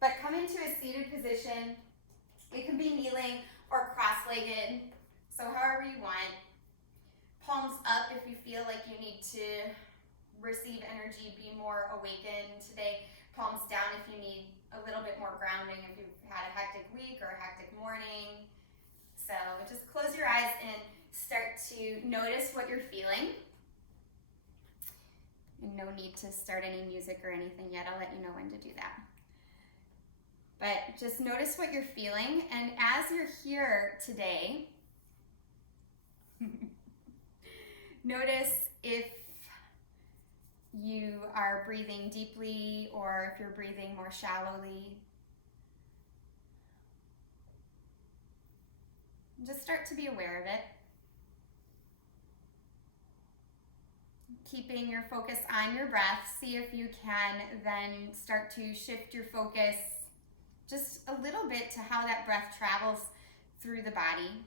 But come into a seated position. It can be kneeling or cross-legged, so however you want. Palms up if you feel like you need to receive energy, be more awakened today. Palms down if you need a little bit more grounding, if you've had a hectic week or a hectic morning. So just close your eyes and start to notice what you're feeling. And no need to start any music or anything yet. I'll let you know when to do that. But just notice what you're feeling. And as you're here today, notice if you are breathing deeply or if you're breathing more shallowly. Just start to be aware of it. Keeping your focus on your breath, see if you can then start to shift your focus just a little bit to how that breath travels through the body.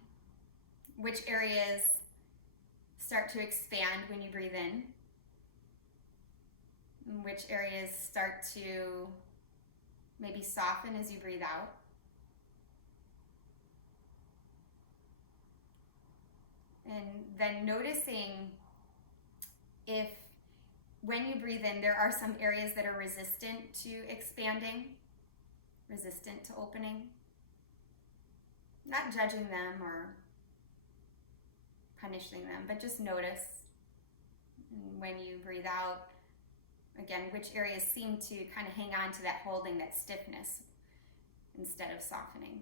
Which areas start to expand when you breathe in? And which areas start to maybe soften as you breathe out? And then noticing if when you breathe in, there are some areas that are resistant to expanding, resistant to opening. Not judging them or punishing them, but just notice when you breathe out, again, which areas seem to kind of hang on to that holding, that stiffness, instead of softening.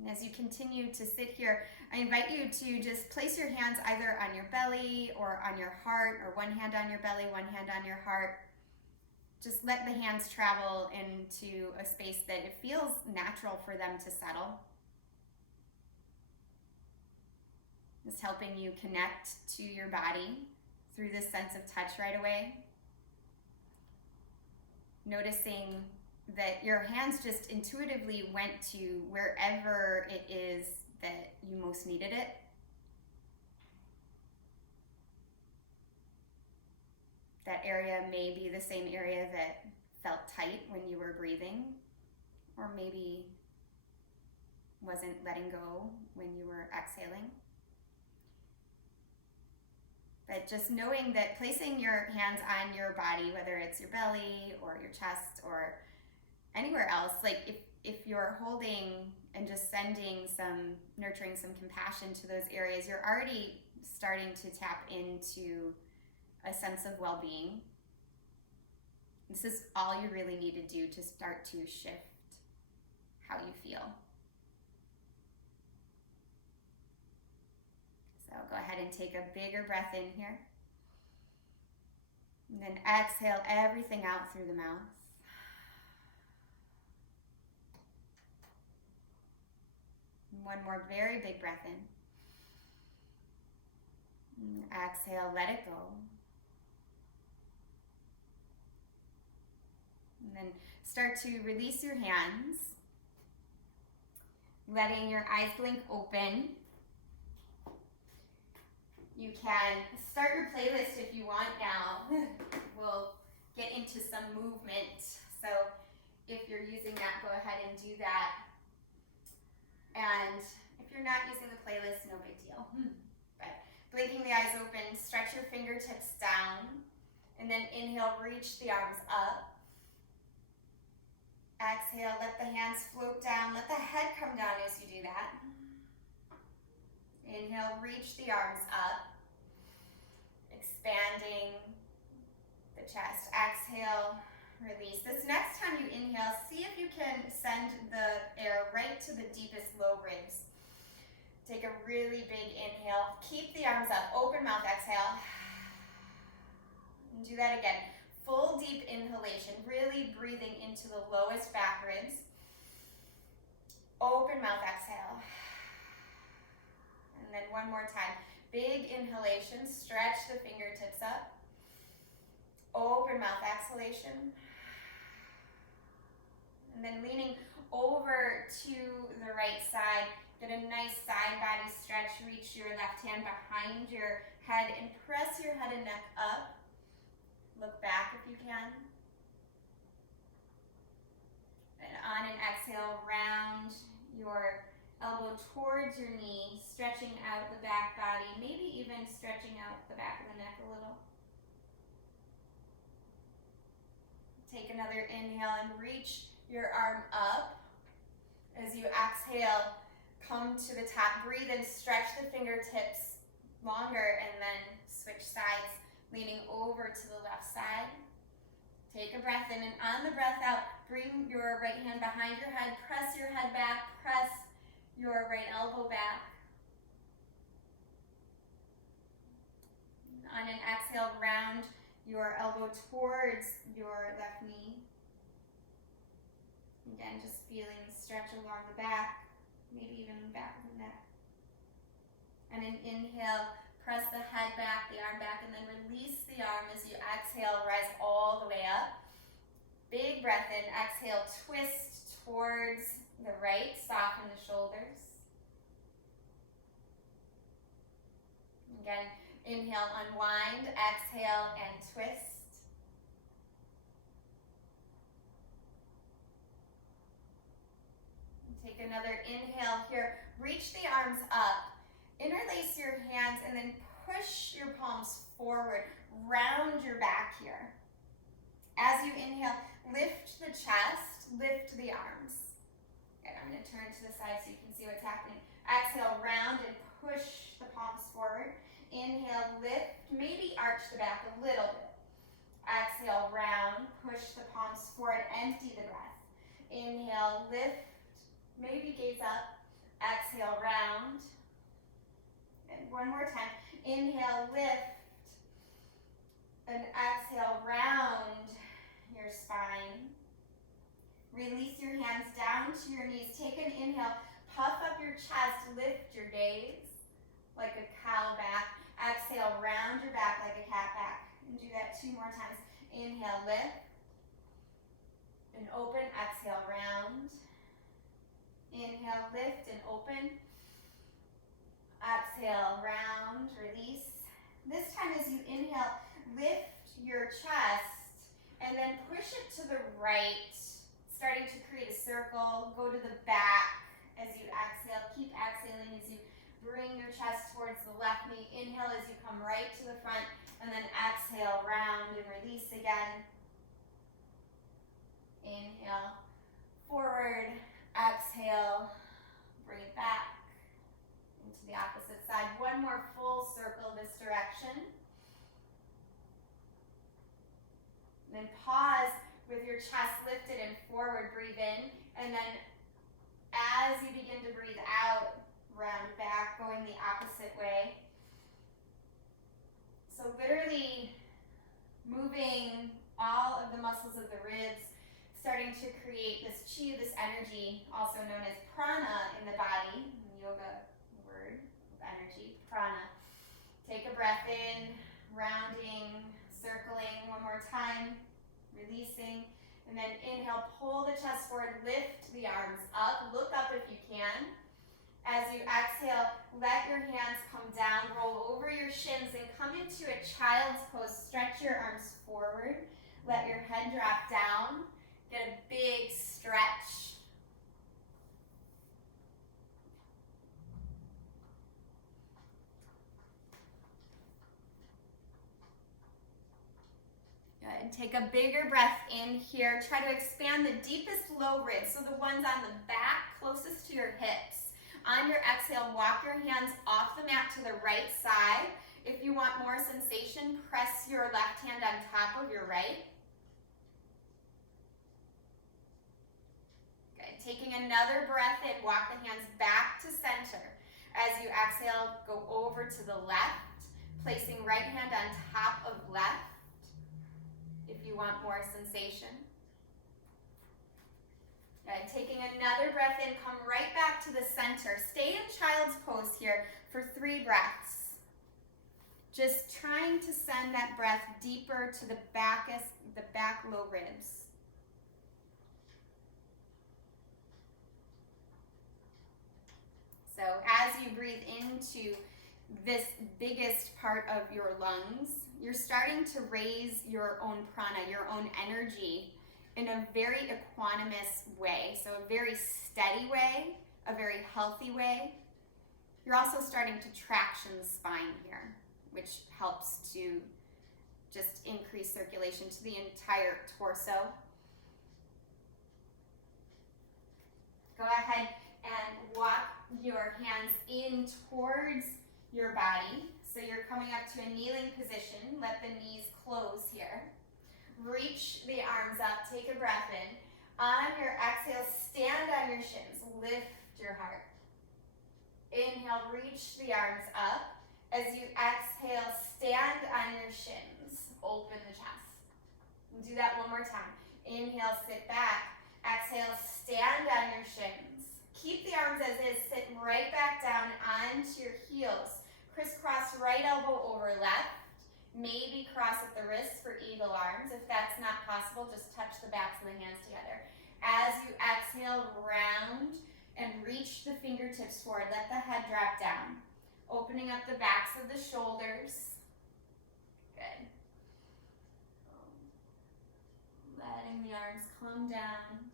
And as you continue to sit here, I invite you to just place your hands either on your belly or on your heart, or one hand on your belly, one hand on your heart. Just let the hands travel into a space that it feels natural for them to settle. Just helping you connect to your body through this sense of touch right away. Noticing that your hands just intuitively went to wherever it is that you most needed it. That area may be the same area that felt tight when you were breathing, or maybe wasn't letting go when you were exhaling. But just knowing that placing your hands on your body, whether it's your belly or your chest or anywhere else, like if you're holding and just sending some, nurturing some compassion to those areas, you're already starting to tap into a sense of well-being. This is all you really need to do to start to shift how you feel. So go ahead and take a bigger breath in here. And then exhale everything out through the mouth. One more very big breath in. And exhale, let it go. And then start to release your hands, letting your eyes blink open. You can start your playlist if you want now. We'll get into some movement. So if you're using that, go ahead and do that. And if you're not using the playlist, no big deal. But blinking the eyes open, stretch your fingertips down, and then inhale, reach the arms up. Exhale, let the hands float down, let the head come down as you do that. Inhale, reach the arms up, expanding the chest. Exhale, release. This next time you inhale, see if you can send the air right to the deepest low ribs. Take a really big inhale. Keep the arms up. Open mouth, exhale. And do that again. Full deep inhalation, really breathing into the lowest back ribs. Open mouth, exhale. And then one more time. Big inhalation, stretch the fingertips up. Open mouth, exhalation. And then leaning over to the right side, get a nice side body stretch. Reach your left hand behind your head and press your head and neck up. Look back if you can. And on an exhale, round your elbow towards your knee, stretching out the back body, maybe even stretching out the back of the neck a little. Take another inhale and reach your arm up. As you exhale, come to the top. Breathe and stretch the fingertips longer, and then switch sides, leaning over to the left side. Take a breath in, and on the breath out, bring your right hand behind your head, press your head back, press your right elbow back. On an exhale, round your elbow towards your left knee. Again, just feeling the stretch along the back, maybe even the back of the neck. And an inhale, press the head back, the arm back, and then release the arm as you exhale, rise all the way up. Big breath in, exhale, twist towards the right, soften the shoulders. Again, inhale, unwind, exhale, and twist. Take another inhale here. Reach the arms up. Interlace your hands and then push your palms forward. Round your back here. As you inhale, lift the chest, lift the arms. Okay, I'm going to turn to the side so you can see what's happening. Exhale, round and push the palms forward. Inhale, lift, maybe arch the back a little bit. Exhale, round, push the palms forward, empty the breath. Inhale, lift, maybe gaze up. Exhale, round. And one more time. Inhale, lift. And exhale, round your spine. Release your hands down to your knees. Take an inhale, puff up your chest, lift your gaze like a cow back. Exhale, round your back like a cat back. And do that 2 more times. Inhale, lift. And open, exhale, round. Inhale, lift and open. Exhale, round, release. This time as you inhale, lift your chest and then push it to the right, starting to create a circle. Go to the back as you exhale. Keep exhaling as you bring your chest towards the left knee. Inhale as you come right to the front, and then exhale, round and release again. Inhale, forward, exhale, bring it back into the opposite side. One more full circle this direction. And then pause with your chest lifted and forward, breathe in, and then as you begin to breathe out, round back, going the opposite way. So literally moving all of the muscles of the ribs, starting to create this chi, this energy, also known as prana in the body, yoga word of energy, prana. Take a breath in, rounding, circling one more time, releasing, and then inhale, pull the chest forward, lift the arms up, look up if you can. As you exhale, let your hands come down, roll over your shins, and come into a child's pose. Stretch your arms forward, let your head drop down, get a big stretch. Good. Take a bigger breath in here. Try to expand the deepest low ribs, so the ones on the back closest to your hips. On your exhale, walk your hands off the mat to the right side. If you want more sensation, press your left hand on top of your right. Good. Taking another breath in, walk the hands back to center. As you exhale, go over to the left, placing right hand on top of left. If you want more sensation. Good. Taking another breath in, come right back to the center. Stay in child's pose here for 3 breaths. Just trying to send that breath deeper to the back low ribs. So as you breathe into this biggest part of your lungs, you're starting to raise your own prana, your own energy in a very equanimous way. So a very steady way, a very healthy way. You're also starting to traction the spine here, which helps to just increase circulation to the entire torso. Go ahead and walk your hands in towards your body. So you're coming up to a kneeling position. Let the knees close here. Reach the arms up. Take a breath in. On your exhale, stand on your shins. Lift your heart. Inhale, reach the arms up. As you exhale, stand on your shins. Open the chest. Do that one more time. Inhale, sit back. Exhale, stand on your shins. Keep the arms as is. Sit right back down onto your heels. Crisscross right elbow over left. Maybe cross at the wrists for eagle arms. If that's not possible, just touch the backs of the hands together. As you exhale, round and reach the fingertips forward. Let the head drop down. Opening up the backs of the shoulders. Good. Letting the arms come down.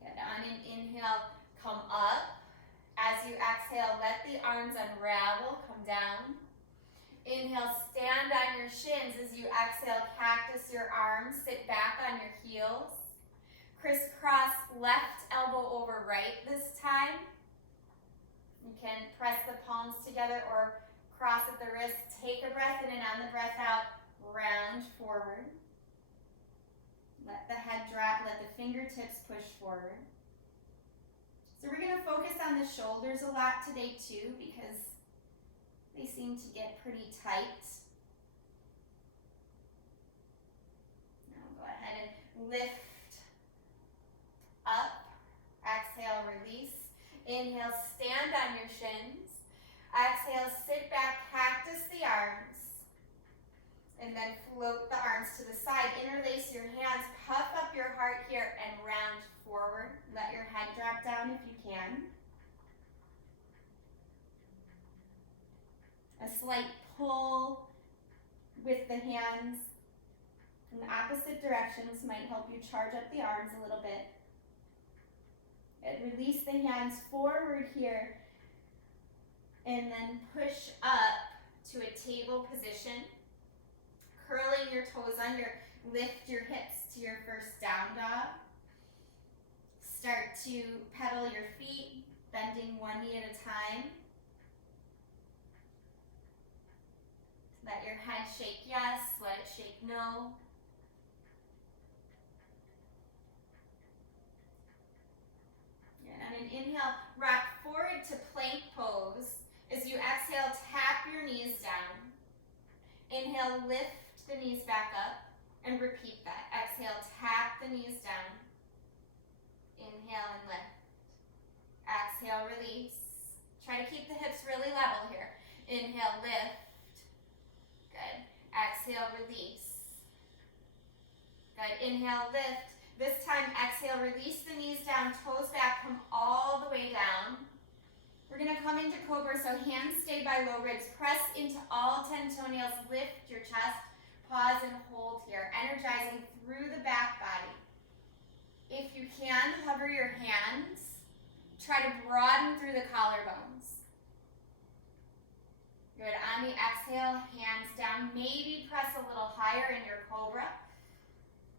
Good. On an inhale, come up. As you exhale, let the arms unravel, come down. Inhale, stand on your shins. As you exhale, cactus your arms, sit back on your heels. Crisscross left elbow over right this time. You can press the palms together or cross at the wrist. Take a breath in and on the breath out, round forward. Let the head drop, let the fingertips push forward. So we're going to focus on the shoulders a lot today too, because they seem to get pretty tight. Now go ahead and lift up. Exhale, release. Inhale, stand on your shins. Exhale, sit back, cactus the arms. And then float the arms to the side. Interlace your hands, puff up your heart here, and round forward. Let your head drop down if you can. A slight pull with the hands in the opposite directions might help you charge up the arms a little bit. And release the hands forward here. And then push up to a table position. Curling your toes under, lift your hips to your first down dog. Start to pedal your feet, bending one knee at a time. Let your head shake yes, let it shake no. And on an inhale, rock forward to plank pose. As you exhale, tap your knees down. Inhale, lift the knees back up and repeat that. Exhale, tap the knees down. Inhale and lift. Exhale, release. Try to keep the hips really level here. Inhale, lift. Good. Exhale, release. Good. Inhale, lift. This time, exhale, release the knees down, toes back, come all the way down. We're going to come into Cobra, so hands stay by low ribs. Press into all 10 toenails, lift your chest. Pause and hold here, energizing through the back body. If you can, hover your hands. Try to broaden through the collarbones. Good. On the exhale, hands down. Maybe press a little higher in your Cobra.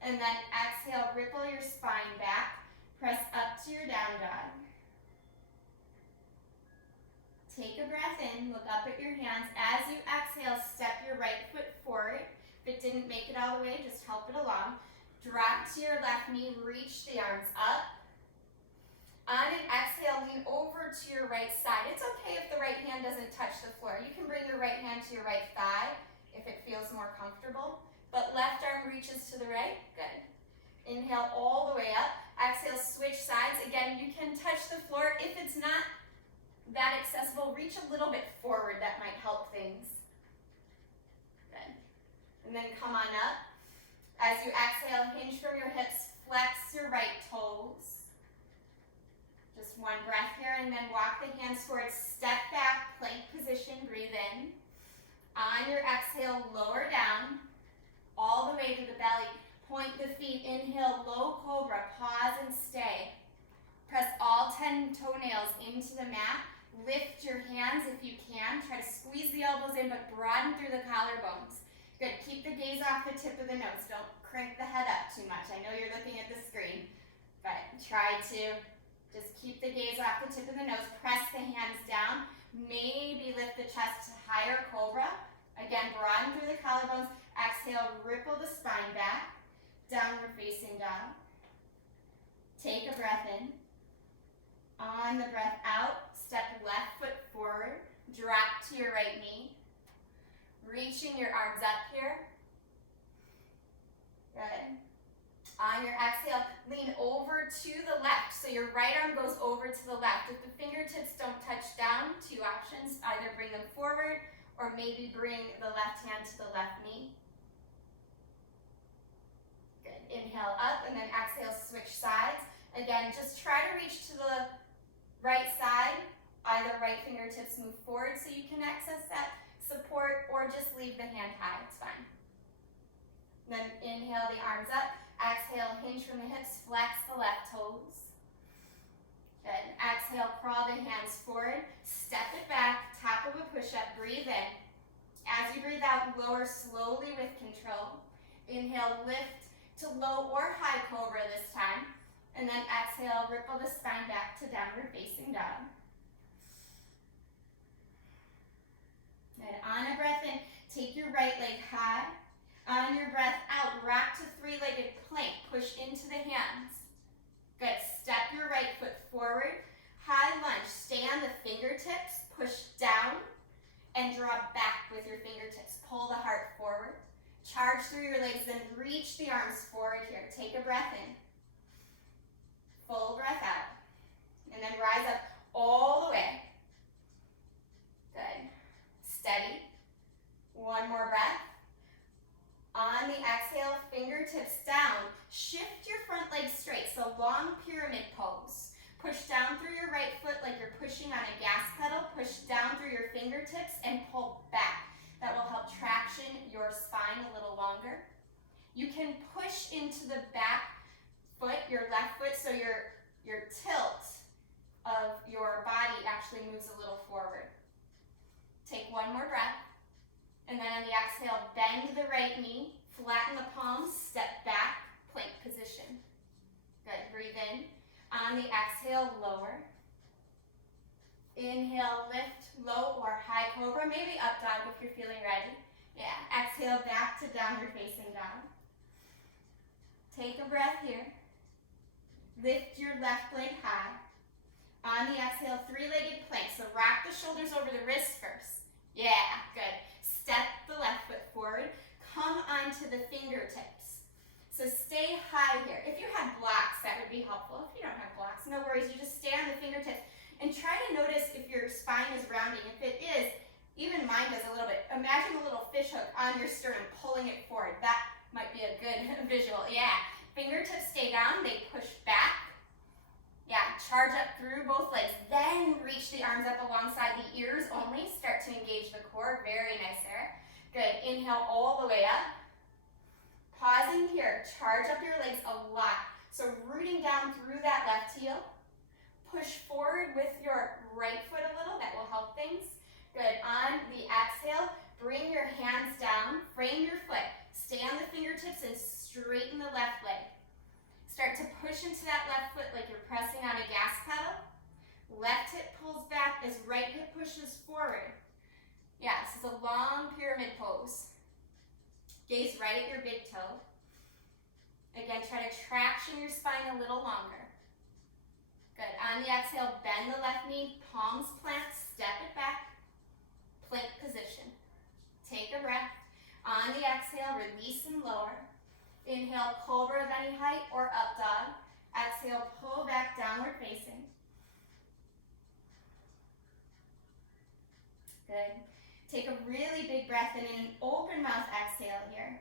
And then exhale, ripple your spine back. Press up to your down dog. Take a breath in, look up at your hands. As you exhale, step your right foot forward. If it didn't make it all the way, just help it along. Drop to your left knee, reach the arms up. On an exhale, lean over to your right side. It's okay if the right hand doesn't touch the floor. You can bring your right hand to your right thigh if it feels more comfortable. But left arm reaches to the right. Good. Inhale all the way up. Exhale, switch sides. Again, you can touch the floor. If it's not that accessible, reach a little bit forward. That might help things. Good. And then come on up. As you exhale, hinge from your hips, flex your right toes. Just Just one breath here, and then walk the hands forward, step back, plank position, breathe in. On your exhale, lower down, all the way to the belly. Point the feet, inhale, low cobra, pause and stay. Press all 10 toenails into the mat. Lift your hands if you can. Try to squeeze the elbows in, but broaden through the collarbones. Good, keep the gaze off the tip of the nose. Don't crank the head up too much. I know you're looking at the screen, but try to just keep the gaze off the tip of the nose. Press the hands down. Maybe lift the chest to higher cobra. Again, broaden through the collarbones. Exhale, ripple the spine back. Downward facing dog. Take a breath in. On the breath out, step left foot forward. Drop to your right knee. Reaching your arms up here. Good. On your exhale, lean over to the left. So your right arm goes over to the left. If the fingertips don't touch down, two options. Either bring them forward or maybe bring the left hand to the left knee. Good. Inhale up and then exhale, switch sides. Again, just try to reach to the right side. Either right fingertips move forward so you can access that support, or just leave the hand high, it's fine. Then inhale the arms up. Exhale, hinge from the hips, flex the left toes. Good. Exhale, crawl the hands forward. Step it back, top of a push-up, breathe in. As you breathe out, lower slowly with control. Inhale, lift to low or high cobra this time. And then exhale, ripple the spine back to downward facing dog. Good. On a breath in, take your right leg high. On your breath out, rock to three-legged plank. Push into the hands. Good. Step your right foot forward. High lunge. Stay on the fingertips. Push down and draw back with your fingertips. Pull the heart forward. Charge through your legs, then reach the arms forward here. Take a breath in. Full breath out. And then rise up all the way. Good. Steady. One more breath. On the exhale, fingertips down. Shift your front leg straight, so long pyramid pose. Push down through your right foot like you're pushing on a gas pedal. Push down through your fingertips and pull back. That will help traction your spine a little longer. You can push into the back foot, your left foot, so your tilt of your body actually moves a little forward. Take one more breath. And then on the exhale, bend the right knee, flatten the palms, step back, plank position. Good, breathe in. On the exhale, lower. Inhale, lift, low or high cobra, maybe up dog if you're feeling ready. Yeah, exhale back to downward facing dog. Take a breath here. Lift your left leg high. On the exhale, three-legged plank. So rock the shoulders over the wrists first. Yeah, good. Step the left foot forward. Come onto the fingertips. So stay high here. If you had blocks, that would be helpful. If you don't have blocks, no worries. You just stay on the fingertips. And try to notice if your spine is rounding. If it is, even mine does a little bit. Imagine a little fish hook on your sternum, pulling it forward. That might be a good visual. Yeah. Fingertips stay down. They push back. Yeah, charge up through both legs. Then reach the arms up alongside the ears only. Start to engage the core. Very nice there. Good. Inhale all the way up. Pausing here. Charge up your legs a lot. So rooting down through that left heel. Push forward with your right foot a little. That will help things. Good. On the exhale, bring your hands down. Frame your foot. Stay on the fingertips and straighten the left leg. Start to push into that left foot like you're pressing on a gas pedal. Left hip pulls back as right hip pushes forward. Yeah, this is a long pyramid pose. Gaze right at your big toe. Again, try to traction your spine a little longer. Good. On the exhale, bend the left knee, palms plant, step it back. Plank position. Take a breath. On the exhale, release and lower. Inhale, cobra of any height or up dog. Exhale, pull back, downward facing. Good. Take a really big breath in and an open mouth exhale here.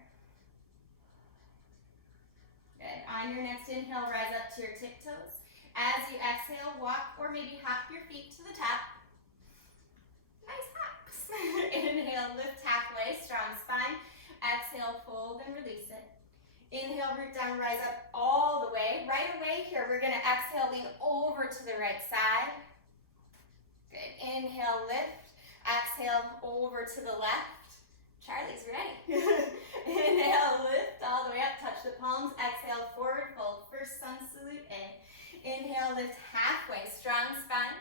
Good. On your next inhale, rise up to your tiptoes. As you exhale, walk or maybe hop your feet to the top. Nice hops. Inhale, lift halfway, strong spine. Exhale, fold and release it. Inhale, root down, rise up all the way. Right away here, we're gonna exhale, lean over to the right side. Good, inhale, lift. Exhale, over to the left. Charlie's ready. Inhale, lift all the way up, touch the palms. Exhale, forward fold, first sun salute in. Inhale, lift halfway, strong spine.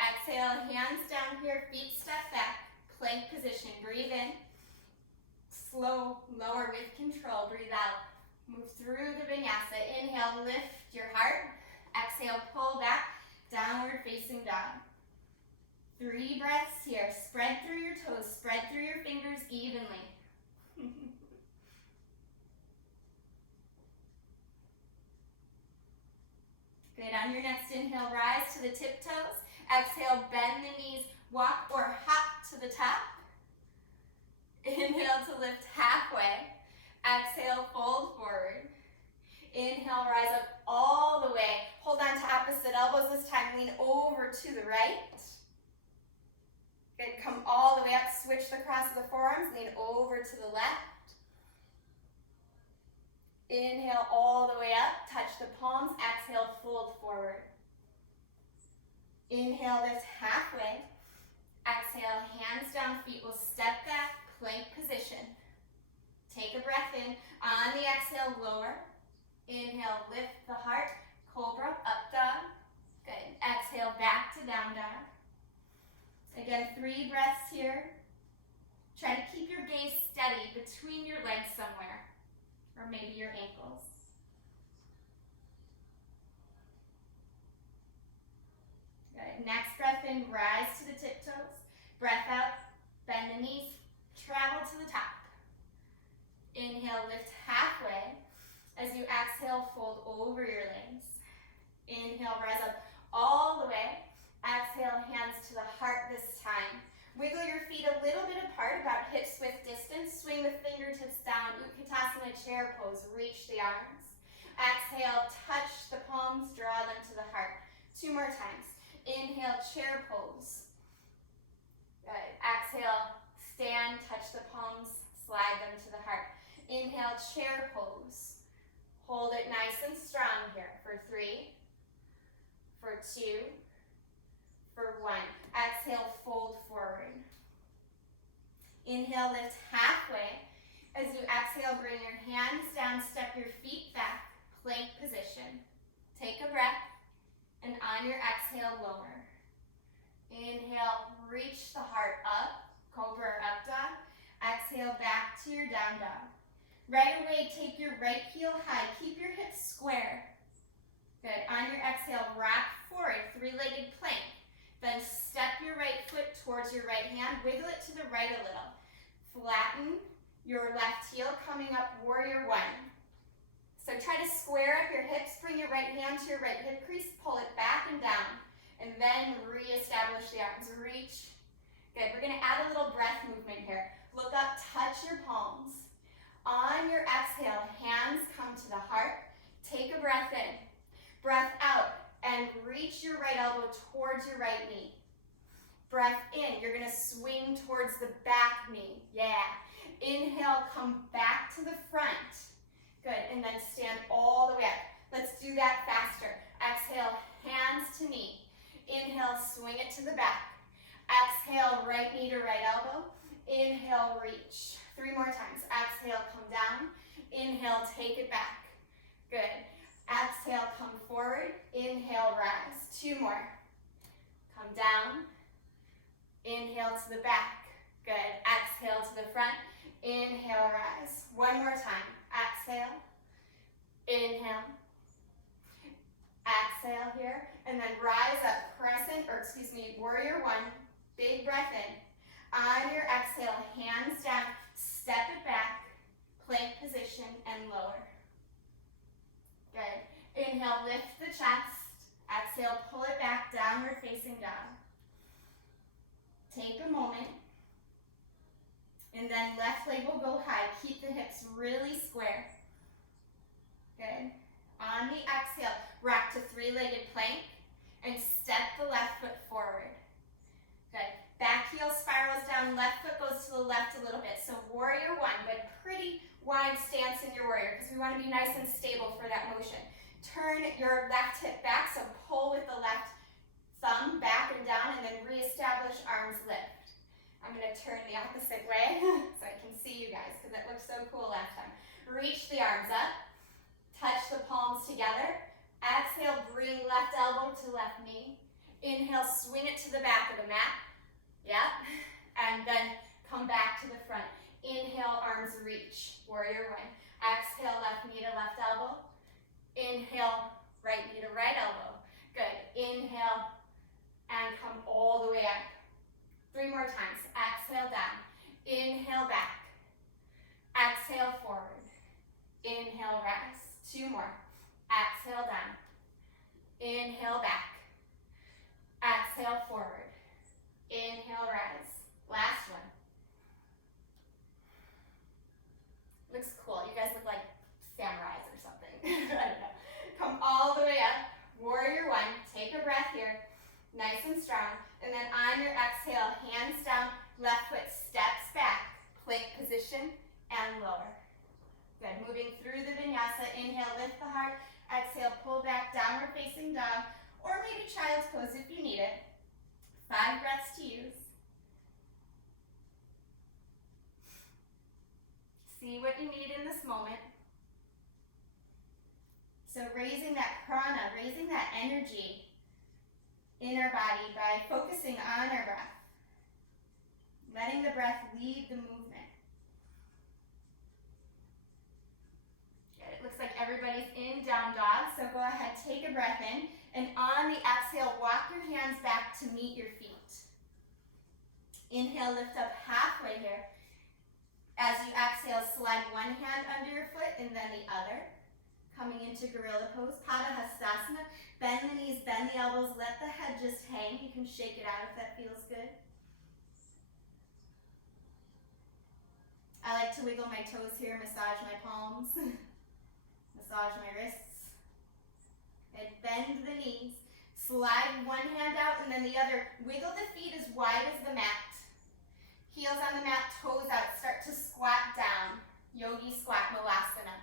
Exhale, hands down here, feet step back, plank position, breathe in. Slow, lower with control, breathe out. Move through the vinyasa. Inhale, lift your heart. Exhale, pull back, downward facing dog. 3 breaths here. Spread through your toes, spread through your fingers evenly. Good, on your next inhale, rise to the tiptoes. Exhale, bend the knees, walk or hop to the top. Inhale to lift halfway. Exhale, fold forward. Inhale, rise up all the way. Hold on to opposite elbows this time. Lean over to the right. Good, come all the way up. Switch the cross of the forearms. Lean over to the left. Inhale all the way up. Touch the palms. Exhale, fold forward. Inhale, lift halfway. Exhale, hands down, feet will step back, plank position. Take a breath in. On the exhale, lower. Inhale, lift the heart. Cobra, up dog. Good. Exhale, back to down dog. Again, 3 breaths here. Try to keep your gaze steady between your legs somewhere, or maybe your ankles. Good. Next breath in, rise to the tiptoes. Breath out, bend the knees, travel to the top. Inhale, lift halfway. As you exhale, fold over your legs. Inhale, rise up all the way. Exhale, hands to the heart this time. Wiggle your feet a little bit apart, about hips width distance. Swing the fingertips down, Utkatasana chair pose. Reach the arms. Exhale, touch the palms, draw them to the heart. 2 more times. Inhale, chair pose. Good. Exhale, stand, touch the palms, slide them to the heart. Inhale, chair pose. Hold it nice and strong here for 3, for 2, for 1. Exhale, fold forward. Inhale, lift halfway. As you exhale, bring your hands down, step your feet back, plank position. Take a breath, and on your exhale, lower. Inhale, reach the heart up, Cobra or up dog. Exhale, back to your down dog. Right away, take your right heel high. Keep your hips square. Good. On your exhale, rock forward, 3-legged plank. Then step your right foot towards your right hand. Wiggle it to the right a little. Flatten your left heel, coming up, warrior 1. So try to square up your hips. Bring your right hand to your right hip crease. Pull it back and down. And then reestablish the arms. Reach. Good. We're going to add a little breath movement here. Look up, touch your palms. On your exhale, hands come to the heart. Take a breath in. Breath out, and reach your right elbow towards your right knee. Breath in, you're gonna swing towards the back knee. Yeah. Inhale, come back to the front. Good, and then stand all the way up. Let's do that faster. Exhale, hands to knee. Inhale, swing it to the back. Exhale, right knee to right elbow. Inhale, reach. 3 more times. Exhale, come down. Inhale, take it back. Good. Exhale, come forward. Inhale, rise. 2 more. Come down. Inhale to the back. Good. Exhale to the front. Inhale, rise. 1 more time. Exhale. Inhale. Exhale here. And then rise up. Crescent, or excuse me, warrior 1. Big breath in. On your exhale, hands down. Step it back. Plank position and lower. Good. Inhale, lift the chest. Exhale, pull it back, downward facing dog. Take a moment. And then left leg will go high. Keep the hips really square. Good. On the exhale, Rock to three-legged plank and step the left foot forward. Good. Back heel spirals down, left foot goes to the left a little bit. So warrior one, but pretty wide stance in your warrior because we want to be nice and stable for that motion. Turn your left hip back, so pull with the left thumb back and down, and then reestablish arms lift. I'm going to turn the opposite way so I can see you guys because it looked so cool last time. Reach the arms up, touch the palms together. Exhale, bring left elbow to left knee. Inhale, swing it to the back of the mat. Yep. And then come back to the front. Inhale, arms reach. Warrior one. Exhale, left knee to left elbow. Inhale, right knee to right elbow. Good. Inhale, and come all the way up. 3 more times. Exhale, down. Inhale, back. Exhale, forward. Inhale, rise. 2 more. Exhale, down. Inhale, back. Exhale, forward. Inhale, rise. Last one. Looks cool. You guys look like samurais or something. I don't know. Come all the way up. Warrior one. Take a breath here. Nice and strong. And then on your exhale, hands down, left foot steps back. Plank position and lower. Good. Moving through the vinyasa. Inhale, lift the heart. Exhale, pull back, downward facing dog. Or maybe child's pose if you need it. 5 breaths to use. See what you need in this moment. So raising that prana, raising that energy in our body by focusing on our breath. Letting the breath lead the movement. Good. It looks like everybody's in down dog, so go ahead, take a breath in. And on the exhale, walk your hands back to meet your feet. Inhale, lift up halfway here. As you exhale, slide one hand under your foot and then the other. Coming into gorilla pose, Pada Hastasana. Bend the knees, bend the elbows, let the head just hang. You can shake it out if that feels good. I like to wiggle my toes here, massage my palms, massage my wrists. And bend the knees, slide one hand out and then the other. Wiggle the feet as wide as the mat. Heels on the mat, toes out. Start to squat down. Yogi Squat, Malasana.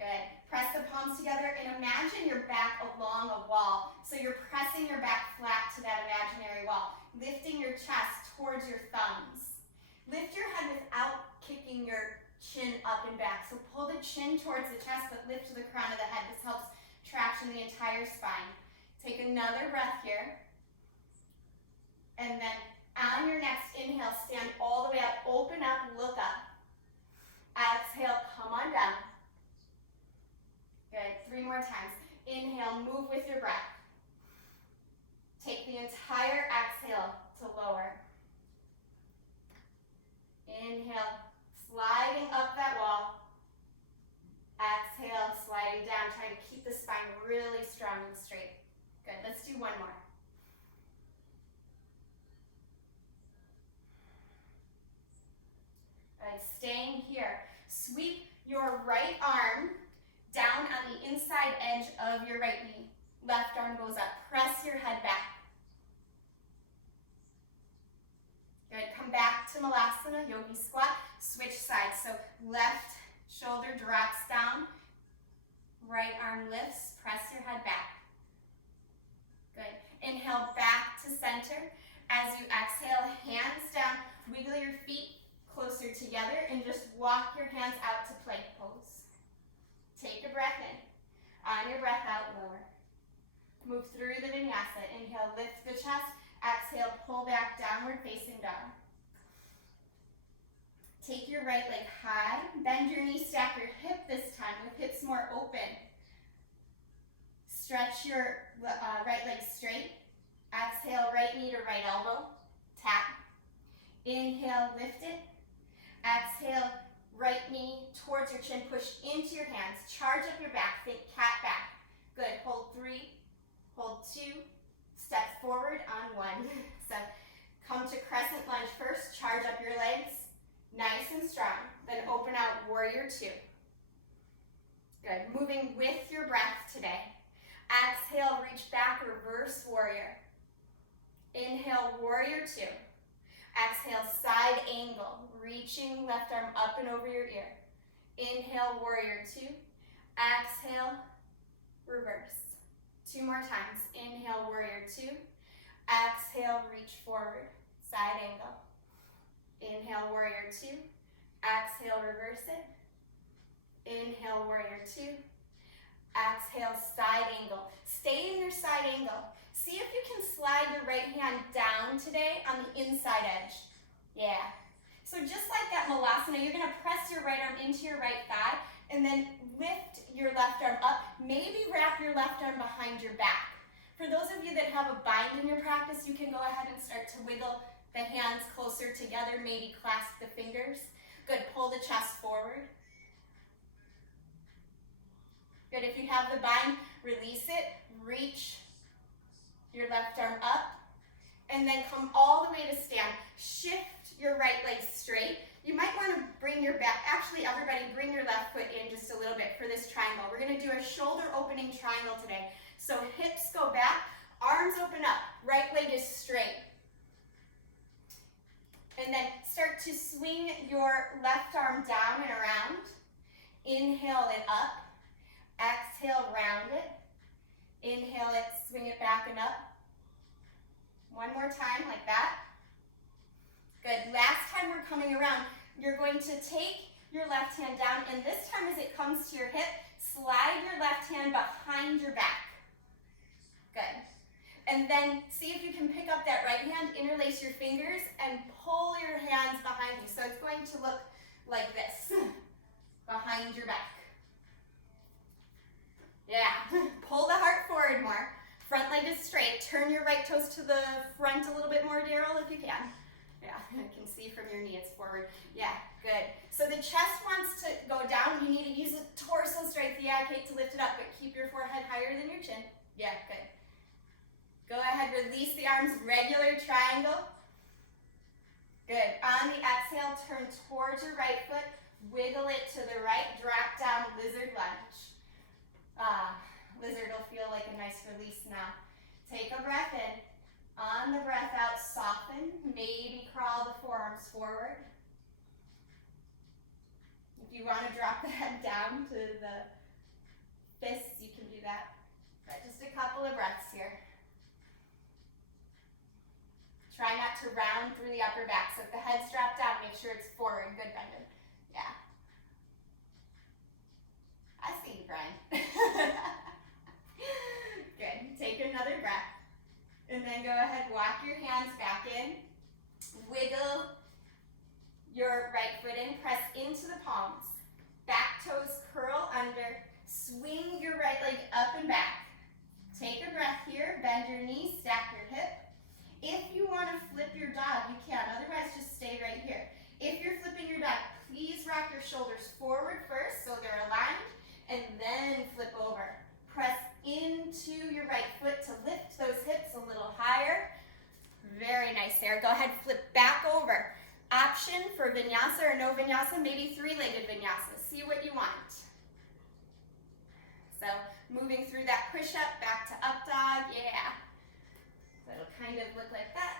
Good. Press the palms together and imagine your back along a wall. So you're pressing your back flat to that imaginary wall. Lifting your chest towards your thumbs. Lift your head without kicking your chin up and back. So pull the chin towards the chest, but lift the crown of the head. This helps traction the entire spine. Take another breath here. And then on your next inhale, stand all the way up. Open up, look up. Exhale, come on down. Good. 3 more times. Inhale, move with your breath. Take the entire exhale to lower. Inhale, sliding up that wall. Exhale, sliding down, trying to keep the spine really strong and straight. Good, let's do 1 more. All right, staying here. Sweep your right arm down on the inside edge of your right knee. Left arm goes up. Press your head back. Good, come back to Malasana, Yogi Squat. Switch sides, so left shoulder drops down, right arm lifts, press your head back. Good. Inhale back to center. As you exhale, hands down, wiggle your feet closer together and just walk your hands out to plank pose. Take a breath in. On your breath out, lower. Move through the vinyasa. Inhale, lift the chest. Exhale, pull back, downward facing dog. Take your right leg high, bend your knee, stack your hip this time with hips more open. Stretch your right leg straight. Exhale, right knee to right elbow, tap. Inhale, lift it. Exhale, right knee towards your chin, push into your hands. Charge up your back, think cat back. Good, hold 3, hold 2, step forward on 1. So come to Crescent Lunge first, charge up your legs. Nice and strong. Then open out warrior 2. Good. Moving with your breath today. Exhale, reach back, reverse warrior. Inhale, warrior two. Exhale, side angle, reaching left arm up and over your ear. Inhale, warrior two. Exhale, reverse. Two more times. Inhale, warrior two. Exhale, reach forward, side angle. Inhale, warrior two. Exhale, reverse it. Inhale, warrior two. Exhale, side angle. Stay in your side angle. See if you can slide your right hand down today on the inside edge. Yeah. So just like that malasana, you're gonna press your right arm into your right thigh and then lift your left arm up. Maybe wrap your left arm behind your back. For those of you that have a bind in your practice, you can go ahead and start to wiggle the hands closer together, maybe clasp the fingers. Good, pull the chest forward. Good, if you have the bind, release it, reach your left arm up, and then come all the way to stand. Shift your right leg straight. You might want to bring your back, actually everybody bring your left foot in just a little bit for this triangle. We're going to do a shoulder opening triangle today. So hips go back, arms open up, right leg is straight. And then start to swing your left arm down and around. Inhale it up. Exhale, round it. Inhale it, swing it back and up. One more time like that. Good. Last time we're coming around, you're going to take your left hand down, and this time as it comes to your hip, slide your left hand behind your back. Good. And then see if you can pick up that right hand, interlace your fingers, and pull your hands behind you. So it's going to look like this, behind your back. Yeah, pull the heart forward more. Front leg is straight. Turn your right toes to the front a little bit more, Daryl, if you can. Yeah, I can see from your knee it's forward. Yeah, good. So the chest wants to go down. You need to use a torso strength. Yeah, Kate, to lift it up, but keep your forehead higher than your chin. Yeah, good. Go ahead, release the arms, regular triangle. Good. On the exhale, turn towards your right foot, wiggle it to the right, drop down, lizard lunge. Lizard will feel like a nice release now. Take a breath in. On the breath out, soften. Maybe crawl the forearms forward. If you want to drop the head down to the fists, you can do that. But just a couple of breaths here. Try not to round through the upper back. So if the head's dropped down, make sure it's forward. Good, Brendan. Yeah. I see you, Brian. Good. Take another breath. And then go ahead, walk your hands back in. Wiggle your right foot in. Press into the palms. Back toes curl under. Swing your right leg up and back. Take a breath here. Bend your knees. Stack your hip. If you want to flip your dog, you can. Otherwise, just stay right here. If you're flipping your dog, please rock your shoulders forward first so they're aligned, and then flip over. Press into your right foot to lift those hips a little higher. Very nice there. Go ahead, flip back over. Option for vinyasa or no vinyasa, maybe three-legged vinyasa. See what you want. So moving through that push-up, back to up dog, yeah. So it'll kind of look like that.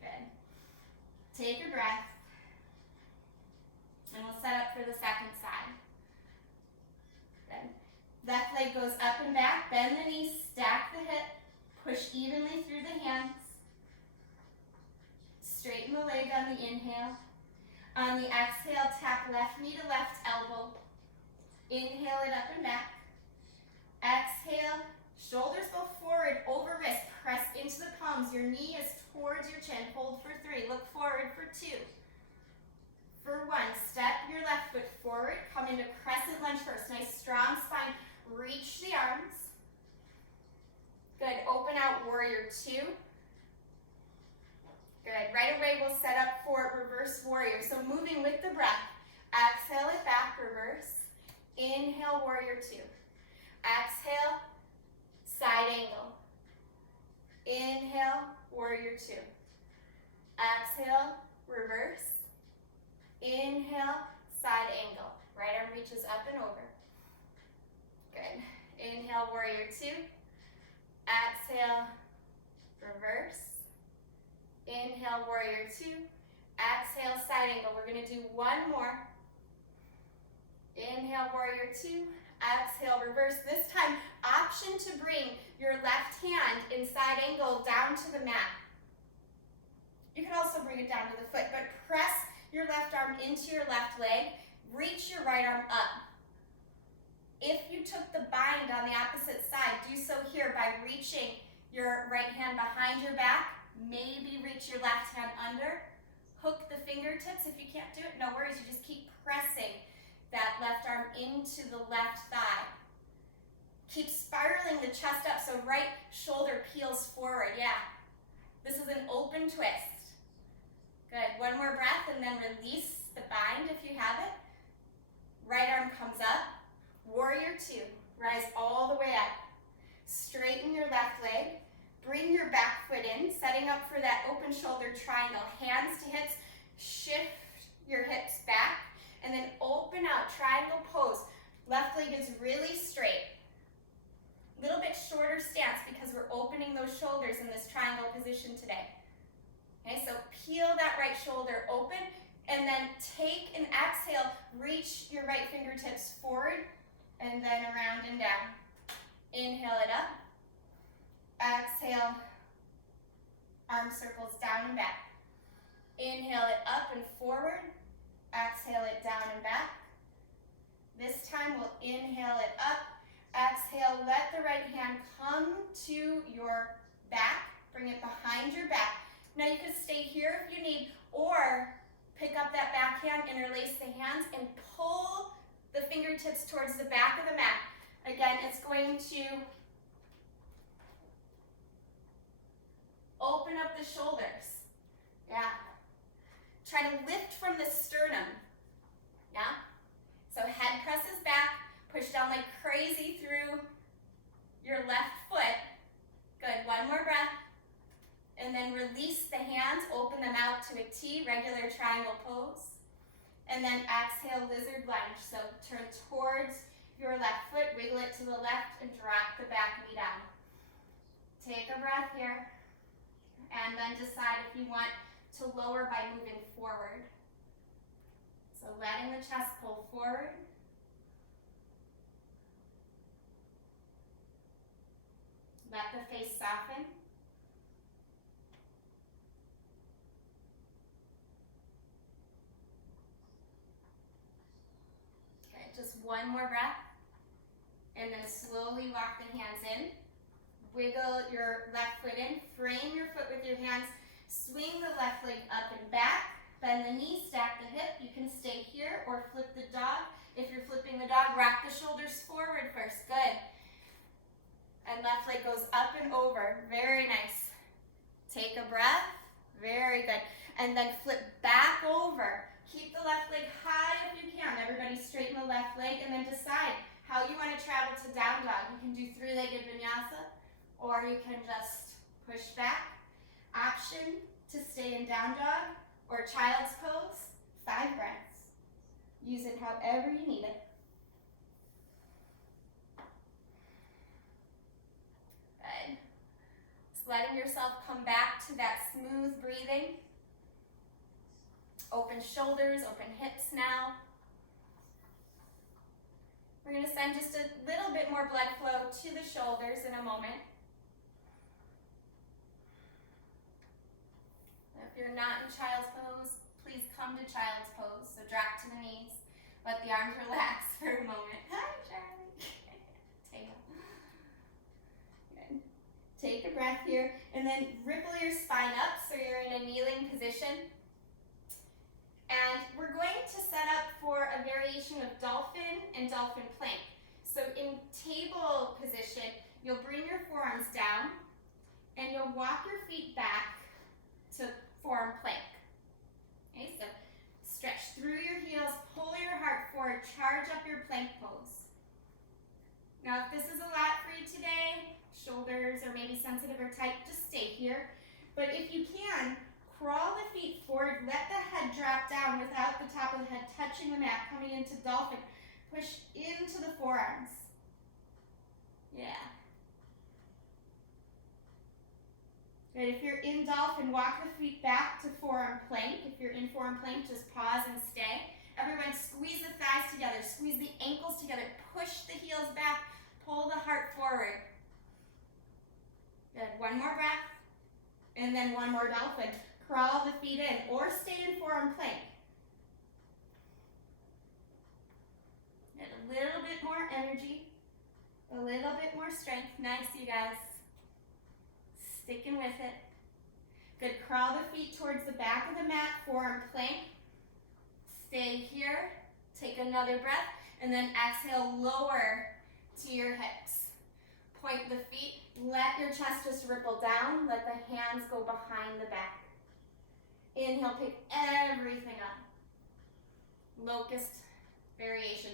Good. Take a breath. And we'll set up for the second side. Good. Left leg goes up and back, bend the knees, stack the hip, push evenly through the hands. Straighten the leg on the inhale. On the exhale, tap left knee to left elbow. Inhale it up and back. Exhale, shoulders go forward over wrist. Press into the palms. Your knee is towards your chin. Hold for 3. Look forward for 2. For 1, step your left foot forward. Come into crescent lunge first. Nice strong spine. Reach the arms. Good. Open out warrior 2. Good. Right away we'll set up for reverse warrior. So moving with the breath. Exhale it back, reverse. Inhale, warrior 2. Exhale, side angle. Inhale, warrior 2. Exhale, reverse. Inhale, side angle. Right arm reaches up and over. Good. Inhale, warrior two. Exhale, reverse. Inhale, warrior two. Exhale, side angle. We're gonna do one more. Inhale, warrior two. Exhale, reverse. This time, option to bring your left hand in side angle down to the mat. You can also bring it down to the foot, but press your left arm into your left leg. Reach your right arm up. If you took the bind on the opposite side, do so here by reaching your right hand behind your back. Maybe reach your left hand under. Hook the fingertips. If you can't do it, no worries. You just keep pressing that left arm into the left thigh. Keep spiraling the chest up so right shoulder peels forward. Yeah. This is an open twist. Good. One more breath and then release the bind if you have it. Right arm comes up. Warrior two. Rise all the way up. Straighten your left leg. Bring your back foot in, setting up for that open shoulder triangle. Hands to hips. Shift your hips back. And then open out, triangle pose. Left leg is really straight. A little bit shorter stance because we're opening those shoulders in this triangle position today. Okay, so peel that right shoulder open and then take an exhale. Reach your right fingertips forward and then around and down. Inhale it up. Exhale, arm circles down and back. Inhale it up and forward. Exhale it down and back. This time we'll inhale it up. Exhale, let the right hand come to your back. Bring it behind your back. Now you can stay here if you need, or pick up that back hand, interlace the hands, and pull the fingertips towards the back of the mat. Again, it's going to open up the shoulders. Yeah. Try to lift from the sternum. Yeah? So head presses back, push down like crazy through your left foot. Good, one more breath. And then release the hands, open them out to a T, regular triangle pose. And then exhale, lizard lunge. So turn towards your left foot, wiggle it to the left, and drop the back knee down. Take a breath here. And then decide if you want to lower by moving forward. So letting the chest pull forward. Let the face soften. Okay, just one more breath. And then slowly walk the hands in. Wiggle your left foot in. Frame your foot with your hands. Swing the left leg up and back. Bend the knee, stack the hip. You can stay here or flip the dog. If you're flipping the dog, rock the shoulders forward first. Good. And left leg goes up and over. Very nice. Take a breath. Very good. And then flip back over. Keep the left leg high if you can. Everybody straighten the left leg and then decide how you want to travel to down dog. You can do three-legged vinyasa or you can just push back. Option to stay in down dog or child's pose, 5 breaths. Use it however you need it. Good. Just letting yourself come back to that smooth breathing. Open shoulders, open hips now. We're going to send just a little bit more blood flow to the shoulders in a moment. If you're not in child's pose, please come to child's pose. So drop to the knees. Let the arms relax for a moment. Hi, Charlie. Tail. Good. Take a breath here. And then ripple your spine up so you're in a kneeling position. And we're going to set up for a variation of dolphin and dolphin plank. So in table position, you'll bring your forearms down and you'll walk your feet back to forearm plank. Okay, so stretch through your heels, pull your heart forward, charge up your plank pose. Now, if this is a lot for you today, shoulders are maybe sensitive or tight, just stay here. But if you can, crawl the feet forward, let the head drop down without the top of the head touching the mat, coming into dolphin. Push into the forearms. Yeah. Good. If you're in dolphin, walk the feet back to forearm plank. If you're in forearm plank, just pause and stay. Everyone squeeze the thighs together, squeeze the ankles together, push the heels back, pull the heart forward. Good. One more breath, and then one more dolphin. Crawl the feet in, or stay in forearm plank. Get a little bit more energy, a little bit more strength. Nice, you guys. Sticking with it. Good. Crawl the feet towards the back of the mat, forearm plank. Stay here. Take another breath, and then exhale, lower to your hips. Point the feet. Let your chest just ripple down. Let the hands go behind the back. Inhale, pick everything up. Locust variation.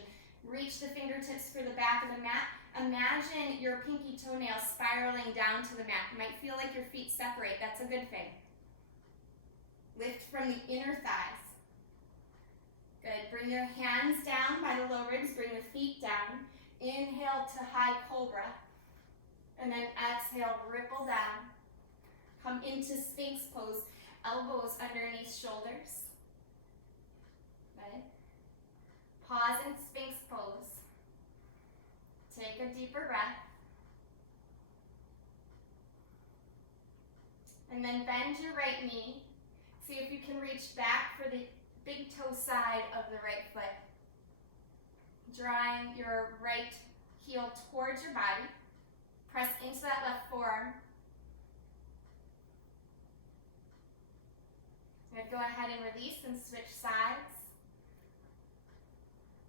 Reach the fingertips for the back of the mat. Imagine your pinky toenail spiraling down to the mat. You might feel like your feet separate. That's a good thing. Lift from the inner thighs. Good. Bring your hands down by the low ribs. Bring the feet down. Inhale to high cobra. And then exhale, ripple down. Come into Sphinx pose. Elbows underneath shoulders. Good. Pause in Sphinx pose. Take a deeper breath. And then bend your right knee. See if you can reach back for the big toe side of the right foot. Drawing your right heel towards your body. Press into that left forearm. Good. Go ahead and release and switch sides.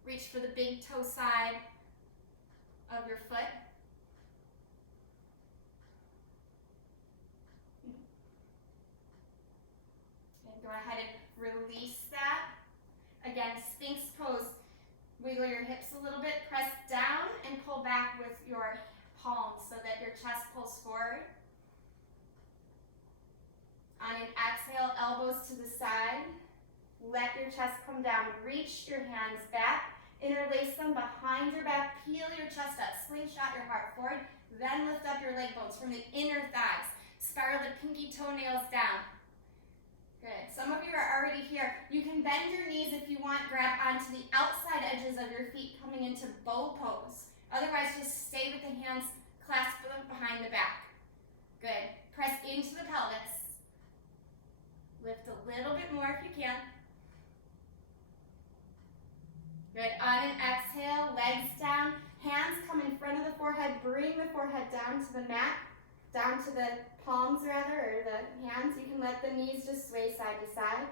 Reach for the big toe side of your foot. And go ahead and release that. Again, Sphinx pose. Wiggle your hips a little bit. Press down and pull back with your palms so that your chest pulls forward. On an exhale, elbows to the side. Let your chest come down. Reach your hands back. Interlace them behind your back. Peel your chest up. Slingshot your heart forward. Then lift up your leg bones from the inner thighs. Spiral the pinky toenails down. Good. Some of you are already here. You can bend your knees if you want. Grab onto the outside edges of your feet coming into bow pose. Otherwise, just stay with the hands clasped behind the back. Good. Press into the pelvis. Lift a little bit more if you can. Good. On an exhale, legs down. Hands come in front of the forehead. Bring the forehead down to the mat. Down to the palms rather, or the hands. You can let the knees just sway side to side.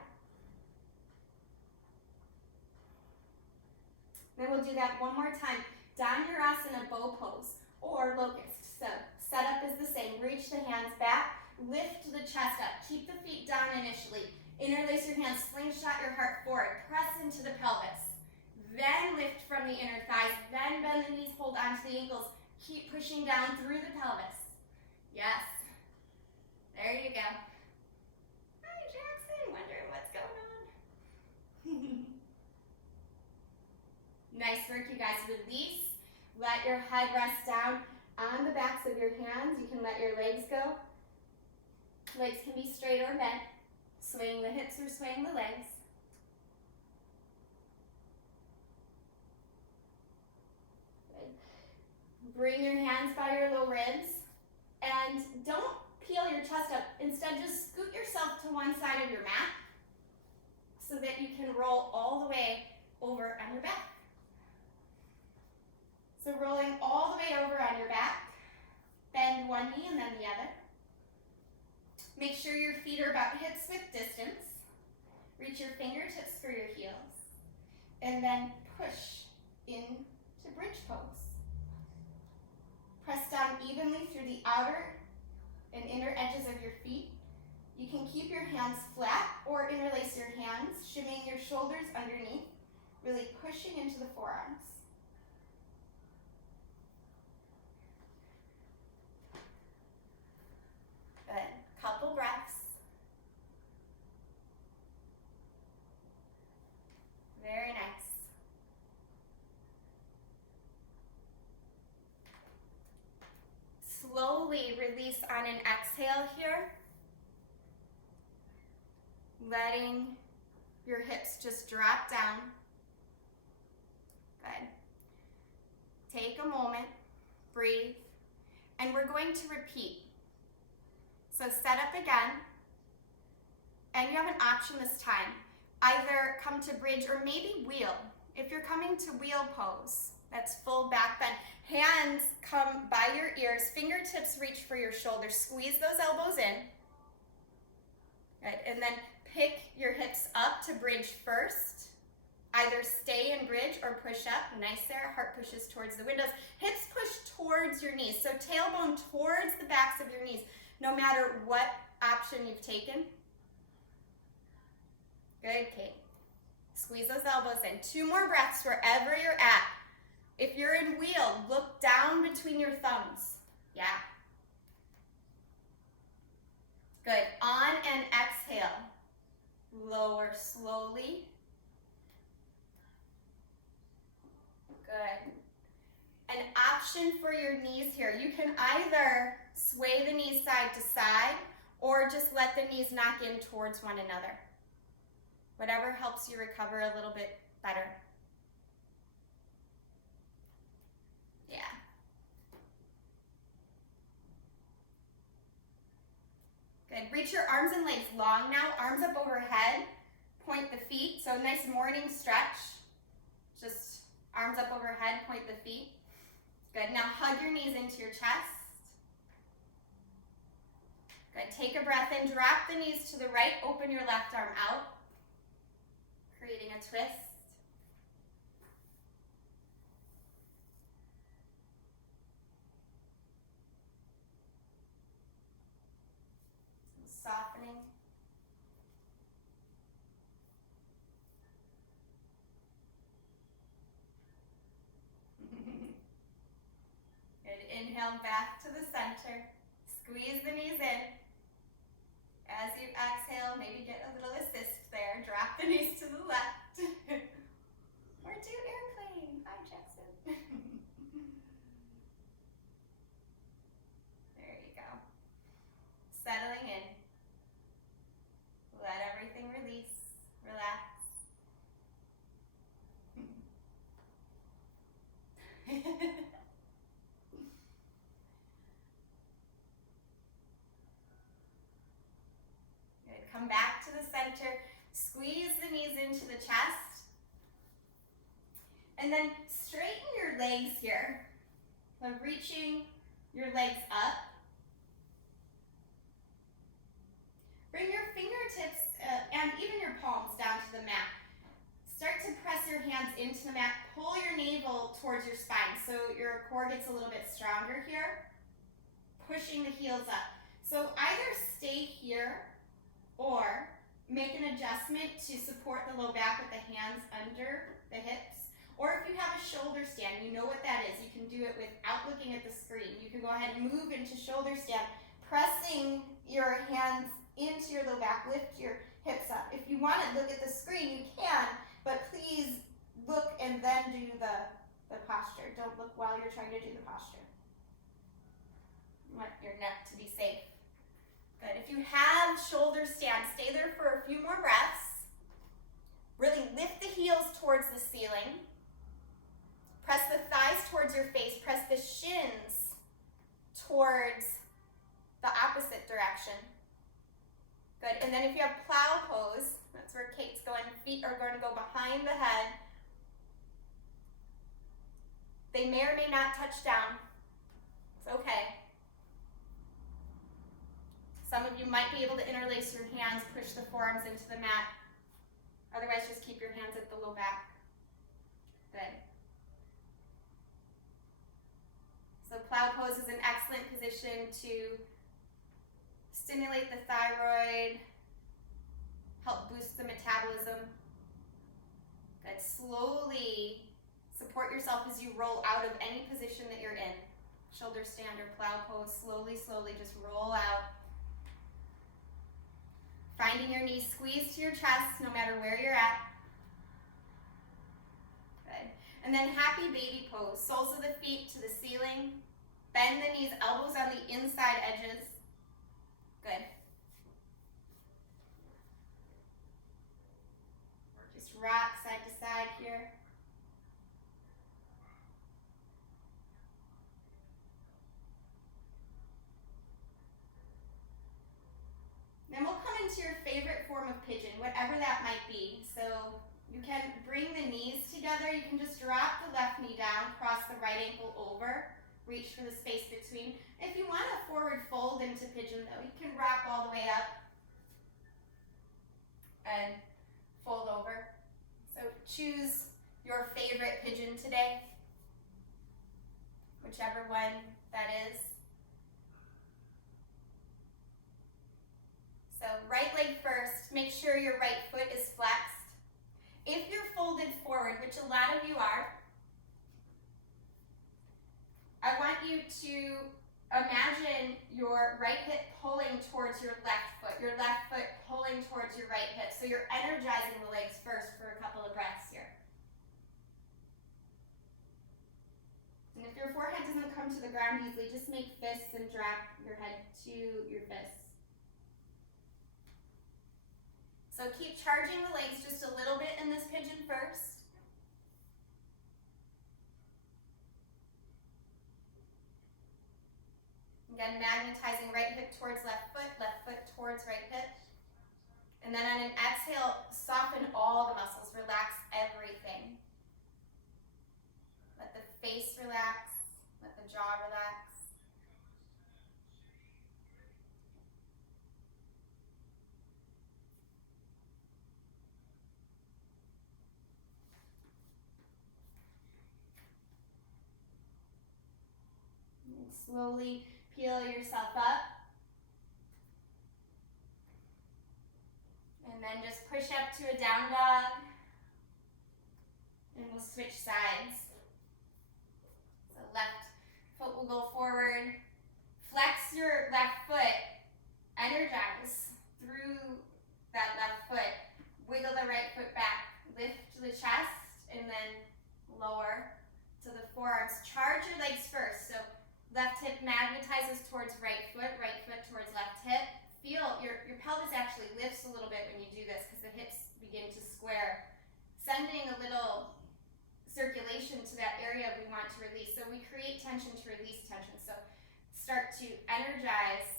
Then we'll do that one more time. Dhanurasana bow pose or locust. So setup is the same. Reach the hands back. Lift the chest up. Keep the feet down initially. Interlace your hands. Slingshot your heart forward. Press into the pelvis. Then lift from the inner thighs. Then bend the knees. Hold onto the ankles. Keep pushing down through the pelvis. Yes. There you go. Hi, Jackson. Wondering what's going on. Nice work, you guys. Release. Let your head rest down on the backs of your hands. You can let your legs go. Legs can be straight or bent. Swaying the hips or swaying the legs. Good. Bring your hands by your low ribs. And don't peel your chest up. Instead, just scoot yourself to one side of your mat so that you can roll all the way over on your back. So rolling all the way over on your back. Bend one knee and then the other. Make sure your feet are about hips width distance. Reach your fingertips for your heels. And then push into bridge pose. Press down evenly through the outer and inner edges of your feet. You can keep your hands flat or interlace your hands, shimmying your shoulders underneath, really pushing into the forearms. Good. Couple breaths. Very nice. slowly release on an exhale here. Letting your hips just drop down. Good. Take a moment, breathe, and we're going to repeat. So set up again, and you have an option this time. Either come to bridge or maybe wheel. If you're coming to wheel pose, that's full back bend. Hands come by your ears, fingertips reach for your shoulders. Squeeze those elbows in. Good. And then pick your hips up to bridge first. Either stay in bridge or push up. Nice there. Heart pushes towards the windows. Hips push towards your knees. So tailbone towards the backs of your knees, no matter what option you've taken. Good, Kate. Squeeze those elbows in. 2 more breaths wherever you're at. If you're in wheel, look down between your thumbs. Yeah. Good. On and exhale. Lower slowly. Good. An option for your knees here. You can either sway the knees side to side or just let the knees knock in towards one another. Whatever helps you recover a little bit better. Yeah. Good. Reach your arms and legs long now. Arms up overhead. Point the feet. So nice morning stretch. Just arms up overhead, point the feet. Good. Now hug your knees into your chest. Good. Take a breath in. Drop the knees to the right. Open your left arm out. Creating a twist. Softening. Good. Inhale back to the center. Squeeze the knees in. As you exhale, maybe get a little assist there. Drop the knees to the left. Or do airplane. Hi, Jackson. There you go. Settling in. Let everything release. Relax. Good. Come back to the center. Squeeze the knees into the chest. And then straighten your legs here. So reaching your legs up. Bring your fingertips and even your palms down to the mat. Start to press your hands into the mat. Pull your navel towards your spine so your core gets a little bit stronger here. Pushing the heels up. So either stay here or make an adjustment to support the low back with the hands under the hips. Or if you have a shoulder stand, you know what that is. You can do it without looking at the screen. You can go ahead and move into shoulder stand, pressing your hands into your low back, lift your hips up. If you want to look at the screen, you can, but please look and then do the posture. Don't look while you're trying to do the posture. You want your neck to be safe. Good. If you have shoulder stand, stay there for a few more breaths. Really lift the heels towards the ceiling. Press the thighs towards your face. Press the shins towards the opposite direction. Good. And then if you have plow pose, that's where Kate's going. Feet are going to go behind the head. They may or may not touch down. It's okay. Some of you might be able to interlace your hands, push the forearms into the mat. Otherwise, just keep your hands at the low back. Good. So plow pose is an excellent position to stimulate the thyroid, help boost the metabolism. Good. Slowly support yourself as you roll out of any position that you're in. Shoulder stand or plow pose. Slowly, slowly just roll out. Finding your knees squeezed to your chest no matter where you're at. Good. And then happy baby pose. Soles of the feet to the ceiling. bend the knees, elbows on the inside edges. Good. Just rock side to side here. Then we'll come into your favorite form of pigeon, whatever that might be. So you can bring the knees together. You can just drop the left knee down, cross the right ankle over, reach for the space between. If you want a forward fold into pigeon though, you can rock all the way up and fold over. So choose your favorite pigeon today, whichever one that is. So right leg first, make sure your right foot is flexed. If you're folded forward, which a lot of you are, I want you to imagine your right hip pulling towards your left foot pulling towards your right hip. So you're energizing the legs first for a couple of breaths here. And if your forehead doesn't come to the ground easily, just make fists and drop your head to your fists. So keep charging the legs just a little bit in this pigeon first. Again, magnetizing right hip towards left foot towards right hip. And then on an exhale, soften all the muscles, relax everything. Let the face relax, let the jaw relax. And slowly peel yourself up. And then just push up to a down dog. And we'll switch sides. So left foot will go forward. Flex your left foot. Energize through that left foot. Wiggle the right foot back. Lift the chest and then lower to the forearms. Charge your legs first. So left hip magnetizes towards right foot towards left hip. Feel your pelvis actually lifts a little bit when you do this because the hips begin to square, sending a little circulation to that area we want to release. So we create tension to release tension. So start to energize.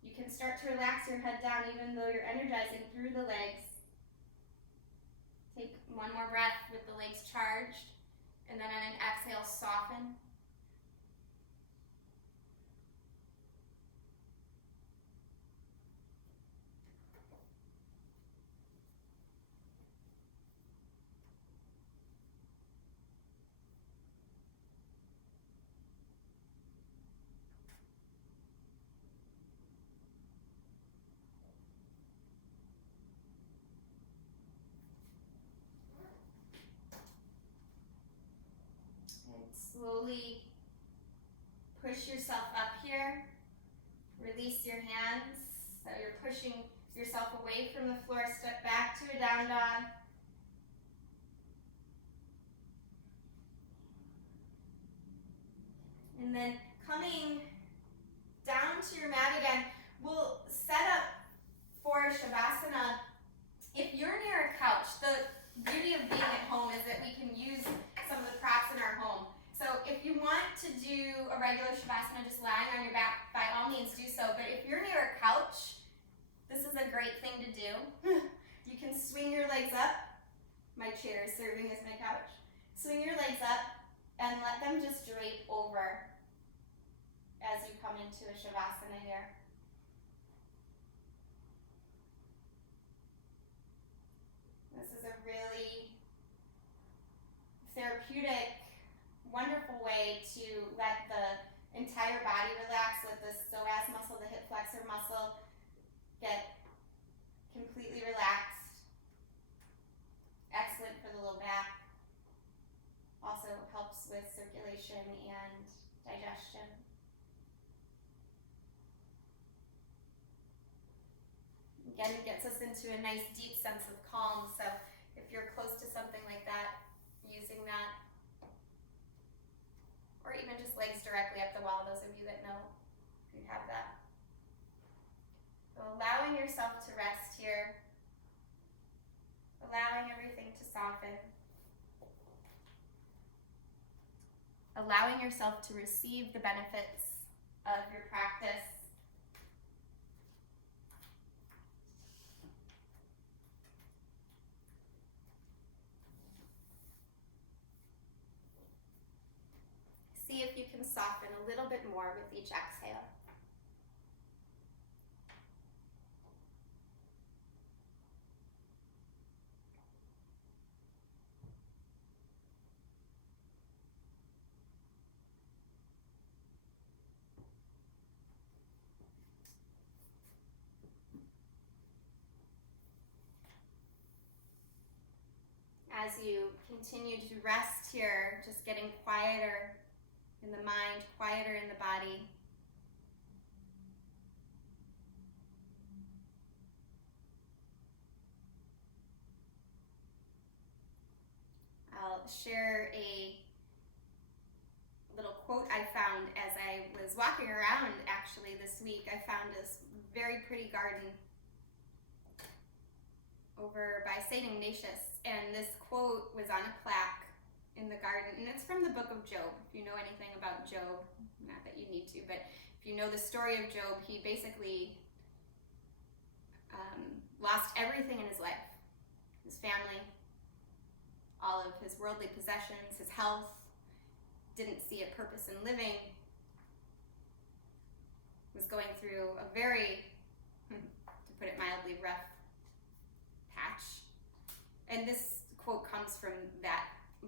You can start to relax your head down even though you're energizing through the legs. Take one more breath with the legs charged, and then on an exhale, soften. Slowly push yourself up here. Release your hands. So you're pushing yourself away from the floor. Step back to a down dog. And then coming down to your mat again, we'll set up for Shavasana. If you're near a couch, the beauty of being at home is that we can use some of the props in our home. So if you want to do a regular Shavasana just lying on your back, by all means do so. But if you're near a couch, this is a great thing to do. You can swing your legs up. My chair is serving as my couch. Swing your legs up and let them just drape over as you come into a Shavasana here. This is a really therapeutic, wonderful way to let the entire body relax, let the psoas muscle, the hip flexor muscle get completely relaxed. Excellent for the low back. Also helps with circulation and digestion. Again, it gets us into a nice deep sense of calm. So if you're close to something like that, using that. Or or even just legs directly up the wall, those of you that know if you have that. So allowing yourself to rest here, allowing everything to soften, allowing yourself to receive the benefits of your practice. See if you can soften a little bit more with each exhale. As you continue to rest here, just getting quieter in the mind, quieter in the body. I'll share a little quote I found as I was walking around actually this week. I found this very pretty garden over by St. Ignatius, and this quote was on a plaque in the garden, and it's from the book of Job. If you know anything about Job, not that you need to, but if you know the story of Job, he basically lost everything in his life. His family, all of his worldly possessions, his health, didn't see a purpose in living, was going through a very, to put it mildly, rough patch. And this quote comes from that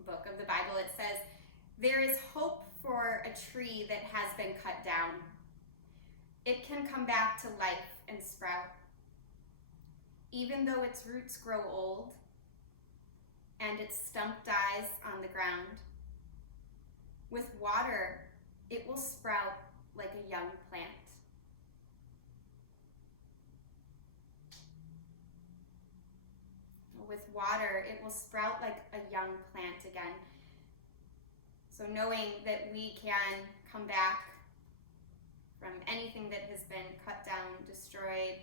book of the Bible. It says, "There is hope for a tree that has been cut down. It can come back to life and sprout. Even though its roots grow old and its stump dies on the ground, with water, it will sprout like a young plant." With water, it will sprout like a young plant again. So knowing that we can come back from anything that has been cut down, destroyed,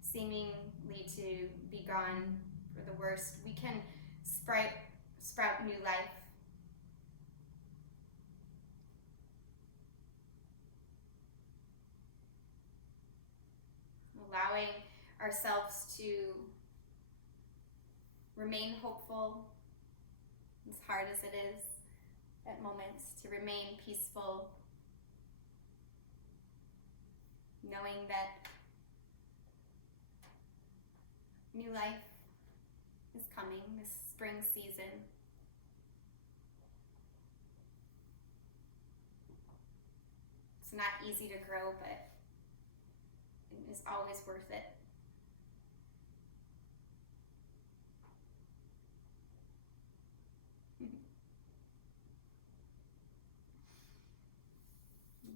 seemingly to be gone for the worst, we can sprout new life. Allowing ourselves to remain hopeful, as hard as it is at moments, to remain peaceful, knowing that new life is coming this spring season. It's not easy to grow, but it is always worth it.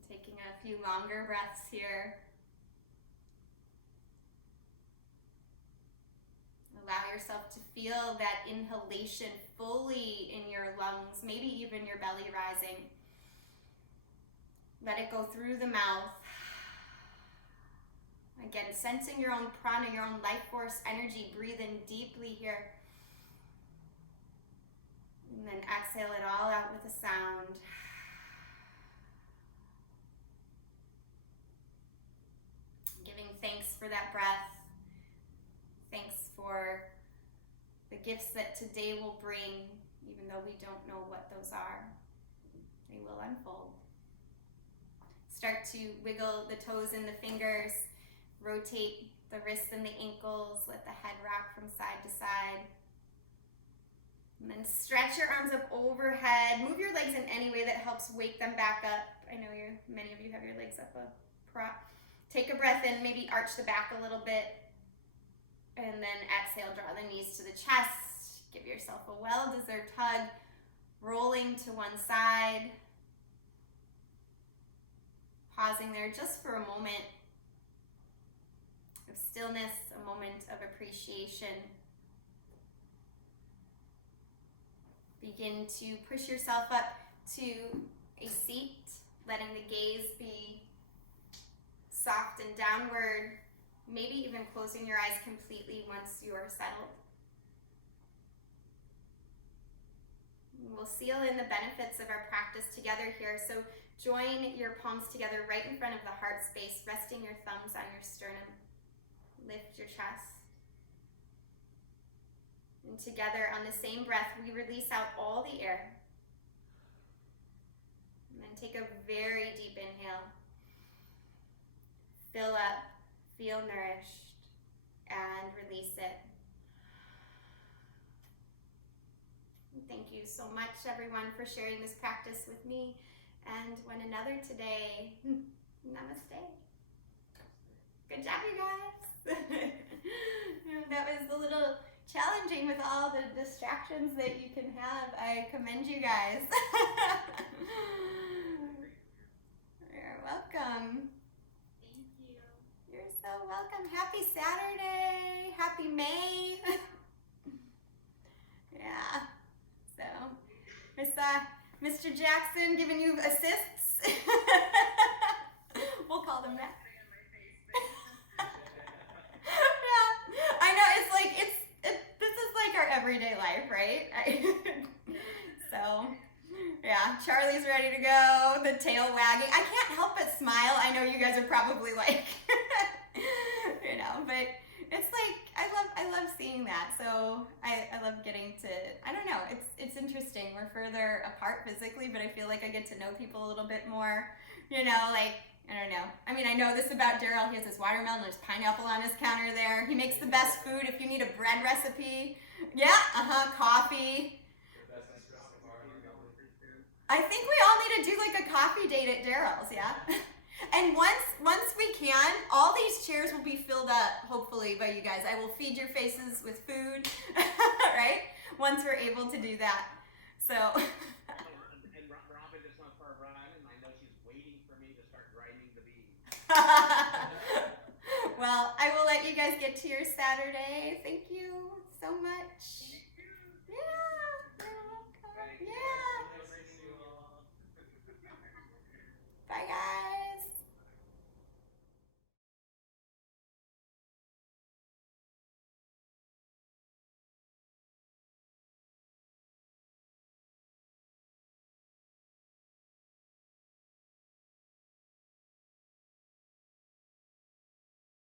Taking a few longer breaths here. Allow yourself to feel that inhalation fully in your lungs, maybe even your belly rising. Let it go through the mouth. Again, sensing your own prana, your own life force energy. Breathe in deeply here. And then exhale it all out with a sound. Giving thanks for that breath. Thanks for the gifts that today will bring, even though we don't know what those are. They will unfold. Start to wiggle the toes and the fingers. Rotate the wrists and the ankles. Let the head rock from side to side. And then stretch your arms up overhead. Move your legs in any way that helps wake them back up. I know many of you have your legs up a prop. Take a breath in, maybe arch the back a little bit. And then exhale, draw the knees to the chest. Give yourself a well-deserved hug. Rolling to one side. Pausing there just for a moment of stillness, a moment of appreciation. Begin to push yourself up to a seat, letting the gaze be soft and downward, maybe even closing your eyes completely once you are settled. We'll seal in the benefits of our practice together here. So join your palms together right in front of the heart space, resting your thumbs on your sternum. Lift your chest. And together on the same breath, we release out all the air. And then take a very deep inhale. Fill up, feel nourished, and release it. Thank you so much, everyone, for sharing this practice with me and one another today. Namaste. Good job, you guys. That was a little challenging with all the distractions that you can have. I commend you guys. You're welcome. Thank you. You're so welcome. Happy Saturday. Happy May. Yeah. So, I saw Mr. Jackson giving you assists. We'll call them that. Yeah, I know. It's like this is like our everyday life, right? So, yeah, Charlie's ready to go. The tail wagging. I can't help but smile. I know you guys are probably like, but it's like I love seeing that. So I love getting to, I don't know, it's interesting. We're further apart physically, but I feel like I get to know people a little bit more, like, I don't know. I mean, I know this about Daryl. He has his watermelon, there's pineapple on his counter there. He makes the best food if you need a bread recipe. Yeah, coffee. I think we all need to do like a coffee date at Daryl's, yeah? And once we can, all these chairs will be filled up, hopefully, by you guys. I will feed your faces with food, right? Once we're able to do that. So. And Robin just went for a run, and I know she's waiting for me to start grinding the beans. Well, I will let you guys get to your Saturday. Thank you so much. Yeah, you're welcome. Yeah. Bye, guys.